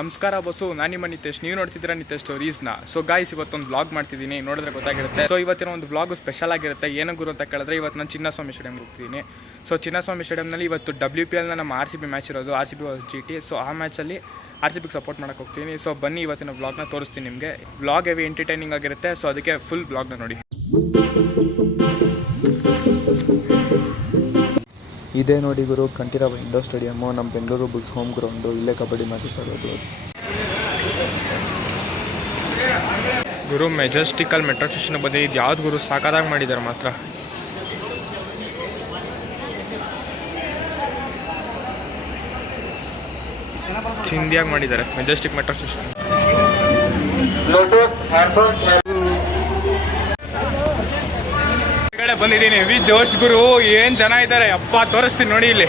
ನಮಸ್ಕಾರ ಬಸ್ಸು, ನಾನು ನಿಮ್ಮ ನಿತೇಶ್. ನೀವು ನೋಡ್ತಿದ್ದೀರಾ ನಿತೇಶ್ ಸ್ಟೋರೀಸ್ನ. ಸೊ ಗಾಯ್ಸ್, ಇವತ್ತೊಂದು ವ್ಲಾಗ್ ಮಾಡ್ತಿದ್ದೀನಿ, ನೋಡಿದ್ರೆ ಗೊತ್ತಾಗಿರುತ್ತೆ. ಸೊ ಇವತ್ತಿನ ಒಂದು ವ್ಲಾಗ್ ಸ್ಪೆಷಲ್ ಆಗಿರುತ್ತೆ. ಏನು ಗುರು ಅಂತ ಕೇಳಿದ್ರೆ, ಇವತ್ತು ನಾನು ಚಿನ್ನಸ್ವಾಮಿ ಸ್ಟೇಡಿಯಂಗೆ ಹೋಗ್ತಿದ್ದೀನಿ. ಸೊ ಚಿನ್ನಸ್ವಾಮಿ ಸ್ಟೇಡಿಯಂನಲ್ಲಿ ಇವತ್ತು WPLನ ನಮ್ಮ RCB ಮ್ಯಾಚ್ ಇರೋದು, RCB GT. ಸೊ ಆ ಮ್ಯಾಚಲ್ಲಿ RCBಗೆ ಸಪೋರ್ಟ್ ಮಾಡೋಕ್ಕೆ ಹೋಗ್ತೀನಿ. ಸೊ ಬನ್ನಿ, ಇವತ್ತಿನ ವ್ಲಾಗ್ನ ತೋರಿಸ್ತೀನಿ ನಿಮಗೆ. ವ್ಲಾಗ್ ಹೆವಿ ಎಂಟರ್ಟೈನಿಂಗ್ ಆಗಿರುತ್ತೆ. ಸೊ ಅದಕ್ಕೆ ಫುಲ್ ವ್ಲಾಗ್ನ ನೋಡಿ. ಇದೇ ನೋಡಿ ಗುರು, ಕಂಠೀರವ ಇಂಡೋರ್ ಸ್ಟೇಡಿಯಮ್ಮು, ನಮ್ಮ ಬೆಂಗಳೂರು ಬುಲ್ಸ್ ಹೋಮ್ ಗ್ರೌಂಡು. ಇಲ್ಲೇ ಕಬಡ್ಡಿ ಮ್ಯಾಚಸ್ ಆಗೋದು. ಗುರು ಮೆಜೆಸ್ಟಿಕಲ್ ಮೆಟ್ರೋ ಸ್ಟೇಷನ್ ಬಂದು ಇದು ಯಾವ್ದು ಗುರು ಸಾಕಾದಾಗ ಮಾಡಿದ್ದಾರೆ ಮಾತ್ರ. ಚಿಂದಿಯಾಗಿ ಮಾಡಿದ್ದಾರೆ ಮೆಜೆಸ್ಟಿಕ್ ಮೆಟ್ರೋ ಸ್ಟೇಷನ್. ಬಂದಿದ್ದೀನಿ ಹೆವಿ ಜೋಶ್ ಗುರು. ಏನು ಜನ ಇದ್ದಾರೆ ಅಪ್ಪ, ತೋರಿಸ್ತೀನಿ ನೋಡಿ. ಇಲ್ಲಿ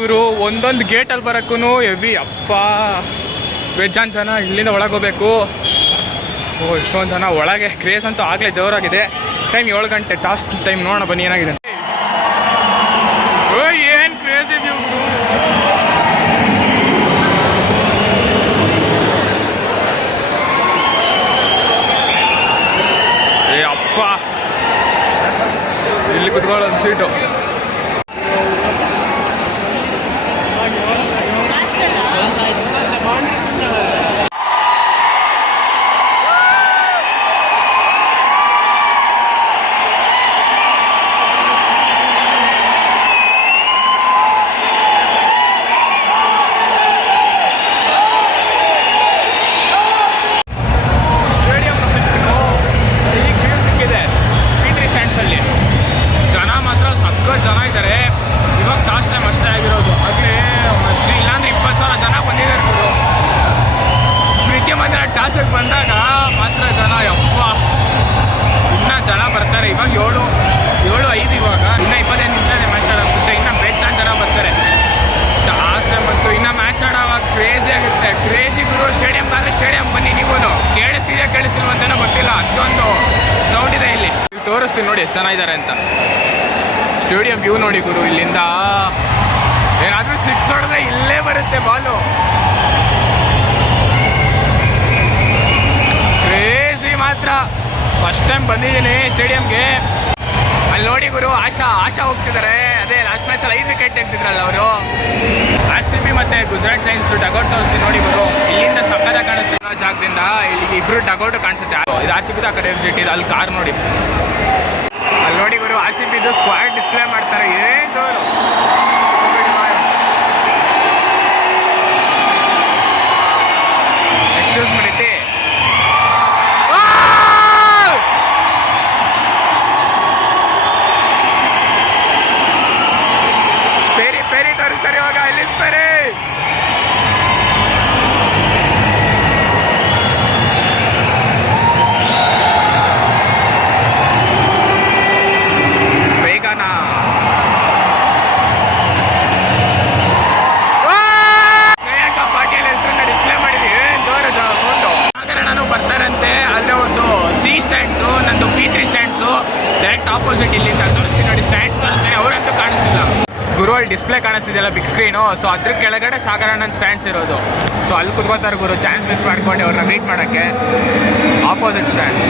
ಗುರು ಒಂದೊಂದು ಗೇಟಲ್ಲಿ ಬರೋಕ್ಕೂ ಹೆವಿ ಅಪ್ಪ, ಬೇಜಾನ್ ಜನ. ಇಲ್ಲಿಂದ ಒಳಗೆ ಹೋಗ್ಬೇಕು. ಓ ಇಷ್ಟೊಂದು ಜನ ಒಳಗೆ. ಕ್ರೇಸ್ ಅಂತೂ ಆಗಲೇ ಜೋರಾಗಿದೆ. ಟೈಮ್ 7 ಗಂಟೆ, ಟಾಸ್ಕ್ ಟೈಮ್. ನೋಡೋಣ ಬನ್ನಿ ಏನಾಗಿದೆ. ಓ ಏನು ಕ್ರೇಜ್ ಇದೆಯೋ ಗುರು. ಏ ಅಪ್ಪ, ಇಲ್ಲಿ ಕುತ್ಕೊಳ್ಳೋದು ಸೀಟು. ಜನ ಇದ್ದಾರೆ. ಇವಾಗ ಟಾಸ್ ಟೈಮ್ ಅಷ್ಟೇ ಆಗಿರೋದು. ಆಗಲೇ ಇಲ್ಲಾಂದ್ರೆ 20 ಸಾವಿರ ಜನ ಬಂದಿದ್ದಾರೆ ಗುರು. ಸ್ಮೃತಿ ಮಂದಿರ ಟಾಸ್ಗೆ ಬಂದಾಗ ಮಾತ್ರ ಜನ ಯಪ್ಪ, ಇನ್ನೂ ಜನ ಬರ್ತಾರೆ. ಇವಾಗ 7:05 ಇವಾಗ ಇನ್ನೂ 25 ನಿಮಿಷ ಇದೆ ಮ್ಯಾಚ್ ಆಡೋ ಮುಂಚೆ. ಇನ್ನೂ ಬೇಜಾನ್ ಜನ ಬರ್ತಾರೆ. ಟಾಸ್ ಟೈಮ್ ಬಂತು, ಇನ್ನೂ ಮ್ಯಾಚ್ ಆಡೋವಾಗ ಕ್ರೇಜಿ ಆಗುತ್ತೆ. ಕ್ರೇಜಿ ಗುರು. ಸ್ಟೇಡಿಯಮ್ಗಾದ್ರೆ ಸ್ಟೇಡಿಯಂ ಬನ್ನಿ. ನೀವೂ ಕೇಳಿಸ್ತಿಲ್ವ ಅಂತಲೂ ಗೊತ್ತಿಲ್ಲ, ಅಷ್ಟೊಂದು ಸೌಂಡ್ ಇದೆ ಇಲ್ಲಿ. ತೋರಿಸ್ತೀನಿ ನೋಡಿ ಎಷ್ಟು ಜನ ಇದ್ದಾರೆ ಅಂತ. ಸ್ಟೇಡಿಯಂ ವ್ಯೂ ನೋಡಿ ಗುರು. ಇಲ್ಲಿಂದ ಏನಾದರೂ 6 ಹೊಡೆದ್ರೆ ಇಲ್ಲೇ ಬರುತ್ತೆ ಬಾಲು. ಕ್ರೇಜಿ ಮಾತ್ರ. ಫಸ್ಟ್ ಟೈಮ್ ಬಂದಿದ್ದೀನಿ ಸ್ಟೇಡಿಯಂಗೆ. ಅಲ್ಲಿ ನೋಡಿ ಗುರು, ಆಶಾ ಹೋಗ್ತಿದ್ದಾರೆ. ಅದೇ ಲಾಸ್ಟ್ ಮ್ಯಾಚಲ್ಲಿ 5 ವಿಕೆಟ್ ತೆಗ್ದಿದ್ರಲ್ಲ ಅವರು. RCB ಮತ್ತು ಗುಜರಾತ್ ಜೈನ್ಸ್ ಡಗೌಟ್ ತೋರಿಸ್ತೀನಿ ನೋಡಿ ಗುರು. ಇಲ್ಲಿಂದ ಸಕ್ಕದ ಕಾಣಿಸ್ತೀನಿ ಅನ್ನೋ ಜಾಗದಿಂದ. ಇಲ್ಲಿ ಇಬ್ಬರು ಡಗೌಟ್ ಕಾಣಿಸುತ್ತೆ. ಇದು RCB ಆ ಕಡೆ GT. ಅಲ್ಲಿ ಕಾರ್ ನೋಡಿ. ಅಲ್ಲಿ ನೋಡಿ ಗುರು, RCB ಸ್ಕ್ವಾಡ್ ಡಿಸ್ಪ್ಲೇ ಮಾಡ್ತಾರೆ. ಏನು ಜೋರು. ಎಕ್ಸ್ಕ್ಯೂಸ್ ಮಾಡಿತಿ. ಪೇರಿ ತೋರಿಸ್ತಾರೆ ಇವಾಗ. ಎಲ್ಲಿಸ್ ಪೇರಿ. ಆಪೋಸಿಟ್ ಇಲ್ಲಿಂದ ತೋರಿಸ್ತೀನಿ ನೋಡಿ. ಸ್ಟ್ಯಾಂಡ್ಸ್ ತೋರಿಸ್ತೀನಿ, ಅವರಂತೂ ಕಾಣಿಸ್ತಿಲ್ಲ ಗುರು. ಅಲ್ಲಿ ಡಿಸ್ಪ್ಲೇ ಕಾಣಿಸ್ತಿದೆಯಲ್ಲ ಬಿಗ್ ಸ್ಕ್ರೀನು. ಸೊ ಅದ್ರ ಕೆಳಗಡೆ ಸಾಗರಣ್ಣನ ಸ್ಟ್ಯಾಂಡ್ಸ್ ಇರೋದು. ಸೊ ಅಲ್ಲಿ ಕುತ್ಕೋತಾರೆ ಗುರು. ಚಾನ್ಸ್ ಮಿಸ್ ಮಾಡ್ಕೊಂಡು ಅವ್ರನ್ನ ಮೀಟ್ ಮಾಡೋಕ್ಕೆ. Opposite stands.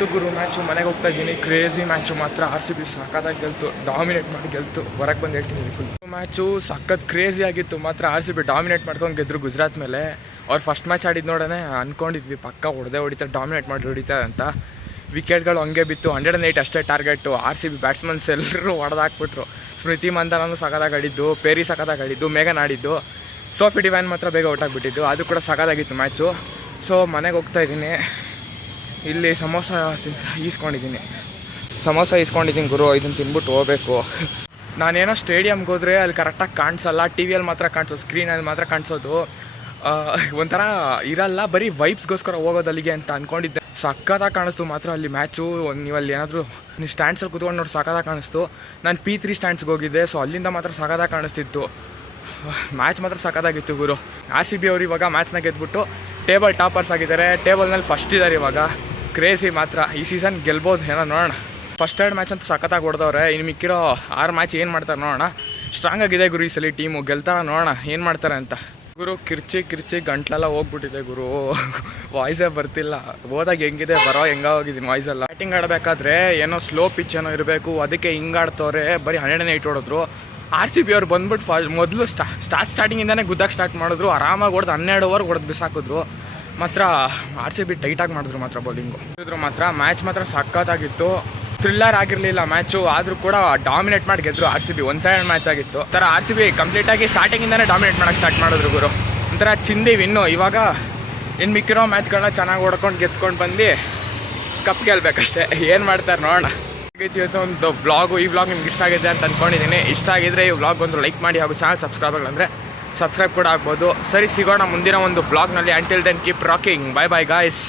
ಗೆಲ್ತು ಗುರು ಮ್ಯಾಚು. ಮನೆಗೆ ಹೋಗ್ತಾ ಇದ್ದೀನಿ. ಕ್ರೇಜಿ ಮ್ಯಾಚು ಮಾತ್ರ. RCB ಸಕ್ಕತ್ತಾಗಿ ಗೆಲ್ತು, ಡಾಮಿನೇಟ್ ಮಾಡಿ ಗೆಲ್ತು. ಹೊರಗೆ ಬಂದು ಹೇಳ್ತೀನಿ ಫುಲ್ ಮ್ಯಾಚು ಸಖತ್ ಕ್ರೇಜಿ ಆಗಿತ್ತು ಮಾತ್ರ. RCB ಡಾಮಿನೇಟ್ ಮಾಡ್ಕೊಂಡು ಗೆದ್ರು ಗುಜರಾತ್ ಮೇಲೆ. ಅವ್ರು ಫಸ್ಟ್ ಮ್ಯಾಚ್ ಆಡಿದ್ದು ನೋಡೋಣ ಅಂದ್ಕೊಂಡಿದ್ವಿ ಪಕ್ಕ ಹೊಡಿತಾರೆ, ಡಾಮಿನೇಟ್ ಮಾಡಿ ಹೊಡಿತಾರೆ ಅಂತ. ವಿಕೆಟ್ಗಳು ಹಂಗೆ ಬಿತ್ತು. 108 ಅಷ್ಟೇ ಟಾರ್ಗೆಟು. RCB ಬ್ಯಾಟ್ಸ್ಮನ್ಸ್ ಎಲ್ಲರೂ ಹೊಡೆದಾಕ್ಬಿಟ್ರು. ಸ್ಮೃತಿ ಮಂದನೂ ಸಖತ್ತಾಗಿ ಆಡಿದ್ದು, ಪೇರಿ ಸಖತ್ತಾಗಿ ಆಡಿದ್ದು, ಮೇಘನ್ ಆಡಿದ್ದು, ಸೋಫಿ ಡಿವೈನ್ ಮಾತ್ರ ಬೇಗ ಔಟಾಗ್ಬಿಟ್ಟಿದ್ದು. ಅದು ಕೂಡ ಸಖತ್ತಾಗಿತ್ತು ಮ್ಯಾಚು. ಸೊ ಮನೆಗೆ ಹೋಗ್ತಾ ಇದ್ದೀನಿ. ಇಲ್ಲಿ ಸಮೋಸ ಈಸ್ಕೊಂಡಿದ್ದೀನಿ ಗುರು. ಇದನ್ನು ತಿನ್ಬಿಟ್ಟು ಹೋಗ್ಬೇಕು. ನಾನೇನೋ ಸ್ಟೇಡಿಯಮ್ಗೆ ಹೋದರೆ ಅಲ್ಲಿ ಕರೆಕ್ಟಾಗಿ ಕಾಣಿಸಲ್ಲ, ಟಿ ವಿಯಲ್ಲಿ ಮಾತ್ರ ಕಾಣಿಸೋದು, ಸ್ಕ್ರೀನಲ್ಲಿ ಮಾತ್ರ ಕಾಣಿಸೋದು. ಒಂಥರ ಇರಲ್ಲ, ಬರೀ ವೈಬ್ಸ್ಗೋಸ್ಕರ ಹೋಗೋದು ಅಲ್ಲಿಗೆ ಅಂತ ಅಂದ್ಕೊಂಡಿದ್ದೆ. ಸಕ್ಕತ್ತಾಗಿ ಕಾಣಿಸ್ತು ಮಾತ್ರ ಅಲ್ಲಿ ಮ್ಯಾಚು. ನೀವು ಅಲ್ಲಿ ಏನಾದರೂ ನೀವು ಸ್ಟ್ಯಾಂಡ್ಸಲ್ಲಿ ಕೂತ್ಕೊಂಡು ನೋಡಿ ಸಕ್ಕತ್ತಾಗಿ ಕಾಣಿಸ್ತು. ನಾನು P3 ಸ್ಟ್ಯಾಂಡ್ಸ್ಗೆ ಹೋಗಿದ್ದೆ, ಸೊ ಅಲ್ಲಿಂದ ಮಾತ್ರ ಸಕ್ಕತ್ತಾಗಿ ಕಾಣಿಸ್ತಿತ್ತು. ಮ್ಯಾಚ್ ಮಾತ್ರ ಸಕ್ಕತ್ತಾಗಿತ್ತು ಗುರು. RCB ಅವರು ಇವಾಗ ಮ್ಯಾಚ್ನ ಗೆದ್ಬಿಟ್ಟು ಟೇಬಲ್ ಟಾಪರ್ಸ್ ಆಗಿದ್ದಾರೆ. ಟೇಬಲ್ನಲ್ಲಿ ಫಸ್ಟ್ ಇದ್ದಾರೆ ಇವಾಗ. ಕ್ರೇಜಿ ಮಾತ್ರ. ಈ ಸೀಸನ್ ಗೆಲ್ಬೋದು ಏನೋ ನೋಡೋಣ. ಫಸ್ಟ್ 2 ಮ್ಯಾಚ್ ಅಂತೂ ಸಖತ್ತಾಗಿ ಹೊಡೆದವ್ರೆ. ಇನ್ನು ಮಿಕ್ಕಿರೋ 6 ಮ್ಯಾಚ್ ಏನು ಮಾಡ್ತಾರೆ ನೋಡೋಣ. ಸ್ಟ್ರಾಂಗ್ ಆಗಿದೆ ಗುರು ಈ ಸಲ ಟೀಮು. ಗೆಲ್ತಾರ ನೋಡೋಣ ಏನು ಮಾಡ್ತಾರೆ ಅಂತ. ಗುರು ಕಿರ್ಚಿ ಗಂಟ್ಲೆಲ್ಲ ಹೋಗ್ಬಿಟ್ಟಿದೆ ಗುರು. ವಾಯ್ಸೇ ಬರ್ತಿಲ್ಲ. ಹೋದಾಗ ಹೆಂಗಿದೆ ಬರೋ ಹೆಂಗೋಗಿದ್ದೀನಿ ವಾಯ್ಸೆಲ್ಲ. ಬ್ಯಾಟಿಂಗ್ ಆಡಬೇಕಾದ್ರೆ ಏನೋ ಸ್ಲೋ ಪಿಚ್ ಏನೋ ಇರಬೇಕು, ಅದಕ್ಕೆ ಹಿಂಗಾಡ್ತವ್ರೆ. ಬರೀ 108 ಹೊಡೆದ್ರು. RCB ಅವ್ರು ಬಂದ್ಬಿಟ್ಟು ಮೊದಲು ಸ್ಟಾರ್ಟಿಂಗಿಂದನೇ ಗುದ್ದಾಗಿ ಸ್ಟಾರ್ಟ್ ಮಾಡಿದ್ರು. ಆರಾಮಾಗಿ ಹೊಡೆದು 12 ಓವರ್ ಹೊಡೆದು ಬಿಸಾಕಿದ್ರು. ಮಾತ್ರ RCB ಟೈಟಾಗಿ ಮಾಡಿದ್ರು ಮಾತ್ರ ಬೌಲಿಂಗು. ಇದ್ರ ಮಾತ್ರ ಮ್ಯಾಚ್ ಮಾತ್ರ ಸಖತ್ತಾಗಿತ್ತು. ಥ್ರಿಲ್ಲರ್ ಆಗಿರಲಿಲ್ಲ ಮ್ಯಾಚು, ಆದರೂ ಕೂಡ ಡಾಮಿನೇಟ್ ಮಾಡಿ ಗೆದ್ರು RCB. ಒನ್ ಸೈಡ್ ಮ್ಯಾಚ್ ಆಗಿತ್ತು. ಥರ RCB ಕಂಪ್ಲೀಟಾಗಿ ಸ್ಟಾರ್ಟಿಂಗಿಂದನೇ ಡಾಮಿನೇಟ್ ಮಾಡೋಕ್ಕೆ ಸ್ಟಾರ್ಟ್ ಮಾಡಿದ್ರು ಗುರು. ಒಂಥರ ಚಿಂದೀವಿ ಇನ್ನು. ಇವಾಗ ಇನ್ನು ಮಿಕ್ಕಿರೋ ಮ್ಯಾಚ್ಗಳನ್ನ ಚೆನ್ನಾಗಿ ಹೊಡ್ಕೊಂಡು ಗೆದ್ಕೊಂಡು ಬಂದು ಕಪ್ ಗೆಲ್ಬೇಕಷ್ಟೇ. ಏನು ಮಾಡ್ತಾರೆ ನೋಡೋಣ. ಇವತ್ತು ಒಂದು ವ್ಲಾಗು. ಈ ವ್ಲಾಗ್ ನಿಮ್ಗೆ ಇಷ್ಟ ಆಗಿದೆ ಅಂತ ಅಂದ್ಕೊಂಡಿದ್ದೀನಿ. ಇಷ್ಟ ಆಗಿದ್ರೆ ಈ ವ್ಲಾಗ್ ಒಂದು ಲೈಕ್ ಮಾಡಿ, ಹಾಗೂ ಚಾನಲ್ ಸಬ್ಸ್ಕ್ರೈಬ್ ಆಗಿಲ್ಲ ಸಬ್ಸ್ಕ್ರೈಬ್ ಕೂಡ ಆಗ್ಬೋದು. ಸರಿ, ಸಿಗೋಣ ಮುಂದಿನ ಒಂದು ವ್ಲಾಗ್ನಲ್ಲಿ. Until then keep rocking. Bye guys.